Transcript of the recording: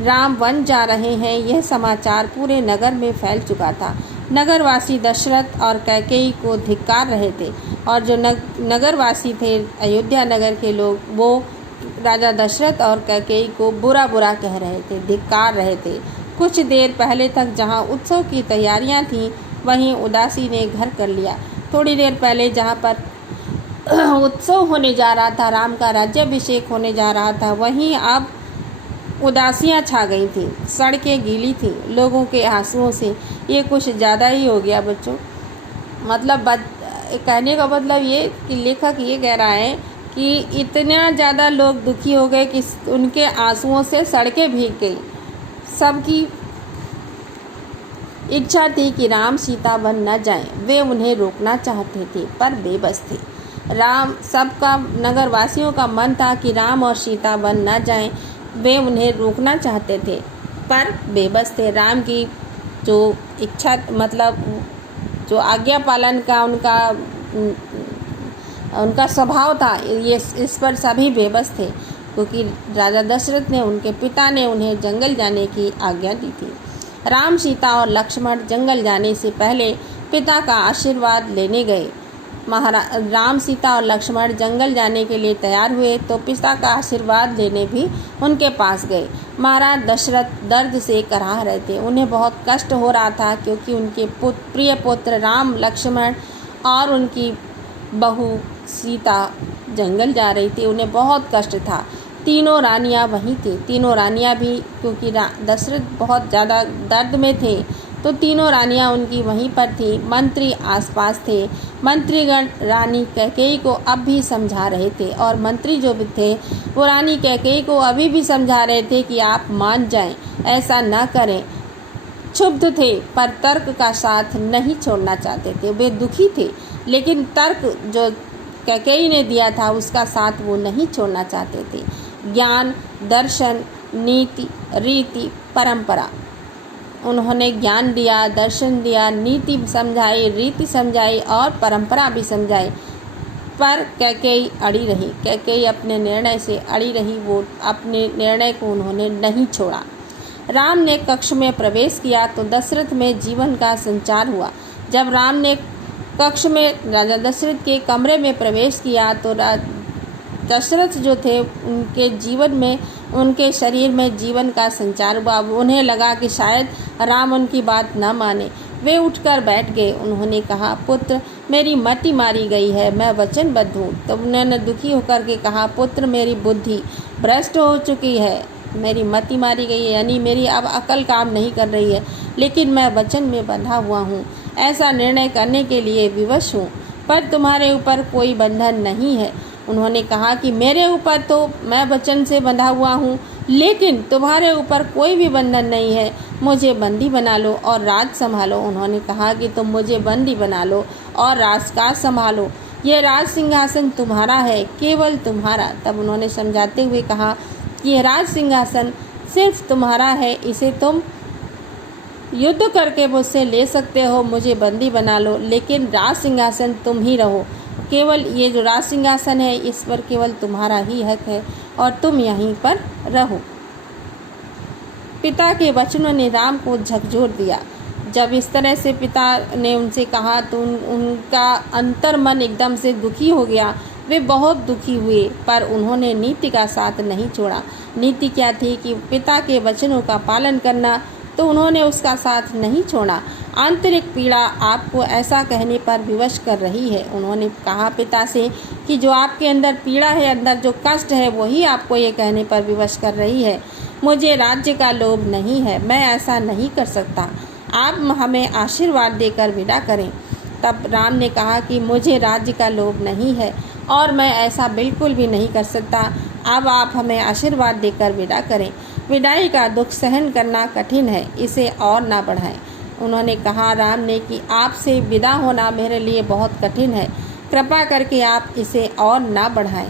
Ram one जा रहे हैं, यह समाचार पूरे नगर में फैल चुका था। नगरवासी दशरथ और कैकेयी को धिक्कार रहे थे और जो नगरवासी थे, अयोध्या नगर के लोग, वो राजा दशरथ और कैकेयी को बुरा बुरा कह रहे थे, धिक्कार रहे थे। कुछ देर पहले तक जहाँ उत्सव की तैयारियाँ थीं, वहीं उदासी ने घर कर लिया। थोड़ी देर पहले जहाँ पर उत्सव होने जा रहा था, राम का राज्याभिषेक होने जा रहा था, वहीं अब उदासियाँ छा गई थीं। सड़कें गीली थीं लोगों के आंसुओं से। ये कुछ ज़्यादा ही हो गया बच्चों। मतलब कहने का मतलब ये कि लेखक ये कह रहा है कि इतना ज़्यादा लोग दुखी हो गए कि उनके आंसुओं से सड़कें भीग गई। सबकी इच्छा थी कि राम सीता वन न जाएं। वे उन्हें रोकना चाहते थे पर बेबस थे। सबका नगरवासियों का मन था कि राम और सीता वन न जाएं। वे उन्हें रोकना चाहते थे पर बेबस थे। राम की जो इच्छा, मतलब जो आज्ञा पालन का उनका स्वभाव था, ये इस पर सभी बेबस थे, क्योंकि राजा दशरथ ने, उनके पिता ने उन्हें जंगल जाने की आज्ञा दी थी। राम, सीता और लक्ष्मण जंगल जाने से पहले पिता का आशीर्वाद लेने गए। राम, सीता और लक्ष्मण जंगल जाने के लिए तैयार हुए तो पिता का आशीर्वाद लेने भी उनके पास गए। महाराज दशरथ दर्द से कराह रहे थे। उन्हें बहुत कष्ट हो रहा था क्योंकि उनके प्रिय पुत्र राम, लक्ष्मण और उनकी बहू सीता जंगल जा रही थी। उन्हें बहुत कष्ट था। तीनों रानियां वहीं थी। तीनों रानियां भी, क्योंकि दशरथ बहुत ज़्यादा दर्द में थे, तो तीनों रानियां उनकी वहीं पर थी। मंत्री आसपास थे। मंत्रीगण रानी कैकेयी को अब भी समझा रहे थे और मंत्री जो भी थे वो रानी कैकेयी को अभी भी समझा रहे थे कि आप मान जाएं, ऐसा न करें। क्षुब्ध थे पर तर्क का साथ नहीं छोड़ना चाहते थे। वे दुखी थे लेकिन तर्क जो कैकेयी ने दिया था उसका साथ वो नहीं छोड़ना चाहते थे। ज्ञान, दर्शन, नीति, रीति, परंपरा, उन्होंने ज्ञान दिया, दर्शन दिया, नीति समझाई, रीति समझाई और परंपरा भी समझाई, पर कैकेयी अड़ी रही। कैकेयी अपने निर्णय से अड़ी रही। वो अपने निर्णय को उन्होंने नहीं छोड़ा। राम ने कक्ष में प्रवेश किया तो दशरथ में जीवन का संचार हुआ। जब राम ने कक्ष में राजा दशरथ के कमरे में प्रवेश किया तो दशरथ जो थे उनके जीवन में, उनके शरीर में जीवन का संचार हुआ। उन्हें लगा कि शायद राम उनकी बात न माने। वे उठकर बैठ गए। उन्होंने कहा, पुत्र, मेरी मति मारी गई है, मैं वचनबद्ध हूँ। तो उन्होंने दुखी होकर के कहा, पुत्र, मेरी बुद्धि भ्रष्ट हो चुकी है, मेरी मति मारी गई है, यानी मेरी अब अकल काम नहीं कर रही है, लेकिन मैं वचन में बंधा हुआ हूँ। ऐसा निर्णय करने के लिए विवश हूँ, पर तुम्हारे ऊपर कोई बंधन नहीं है। उन्होंने कहा कि मेरे ऊपर तो, मैं वचन से बंधा हुआ हूँ, लेकिन तुम्हारे ऊपर कोई भी बंधन नहीं है। मुझे बंदी बना लो और राज संभालो। उन्होंने कहा कि तुम मुझे बंदी बना लो और राजकाज संभालो। यह राज सिंहासन तुम्हारा है, केवल तुम्हारा। तब उन्होंने समझाते हुए कहा कि यह राज सिंहासन सिर्फ तुम्हारा है, इसे तुम युद्ध करके मुझसे ले सकते हो, मुझे बंदी बना लो, लेकिन राज सिंहासन तुम ही रहो। केवल ये जो राज सिंहासन है, इस पर केवल तुम्हारा ही हक है और तुम यहीं पर रहो। पिता के वचनों ने राम को झकझोर दिया। जब इस तरह से पिता ने उनसे कहा तो उनका अंतर मन एकदम से दुखी हो गया। वे बहुत दुखी हुए, पर उन्होंने नीति का साथ नहीं छोड़ा। नीति क्या थी कि पिता के वचनों का पालन करना, तो उन्होंने उसका साथ नहीं छोड़ा। आंतरिक पीड़ा आपको ऐसा कहने पर विवश कर रही है। उन्होंने कहा पिता से कि जो आपके अंदर पीड़ा है, अंदर जो कष्ट है, वही आपको ये कहने पर विवश कर रही है। मुझे राज्य का लोभ नहीं है, मैं ऐसा नहीं कर सकता। आप हमें आशीर्वाद देकर विदा करें। तब राम ने कहा कि मुझे राज्य का लोभ नहीं है और मैं ऐसा बिल्कुल भी नहीं कर सकता। अब आप हमें आशीर्वाद देकर विदा करें। विदाई का दुख सहन करना कठिन है, इसे और ना बढ़ाएं। उन्होंने कहा राम ने कि आपसे विदा होना मेरे लिए बहुत कठिन है, कृपा करके आप इसे और ना बढ़ाएं।